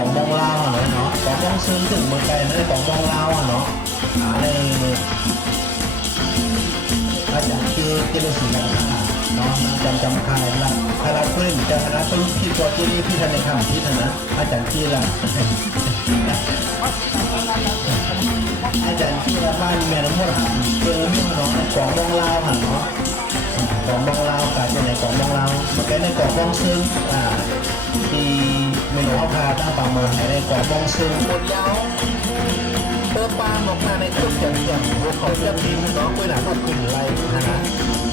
ของมองลาวอะเนาะของมองซึ้งถึงเมืองไกลนั่นของมองลาวอะเนาะในอาจารย์คือเจริญศรีกันเนาะจำจำคายละคาราเพื่อนจะคณะต้นพี่ตัวที่นี่พี่ทันในคำพี่ทันนะอาจารย์ที่ละอาจารย์ที่ละบ้านแม่น้ำมดเจอพี่น้องของมองลาวหันเนาะของมองลาวกาจะไหนของมองลาวมาแกในกองมองซึ่งอ่า ไม่รู้พาตาปางมาให้ในกองมองซึ่งคนยาวเติมปางออกมาในทุกอย่างอย่างหัวของเจ้าทีมน้องเวลาลูกขึ้นไรนะ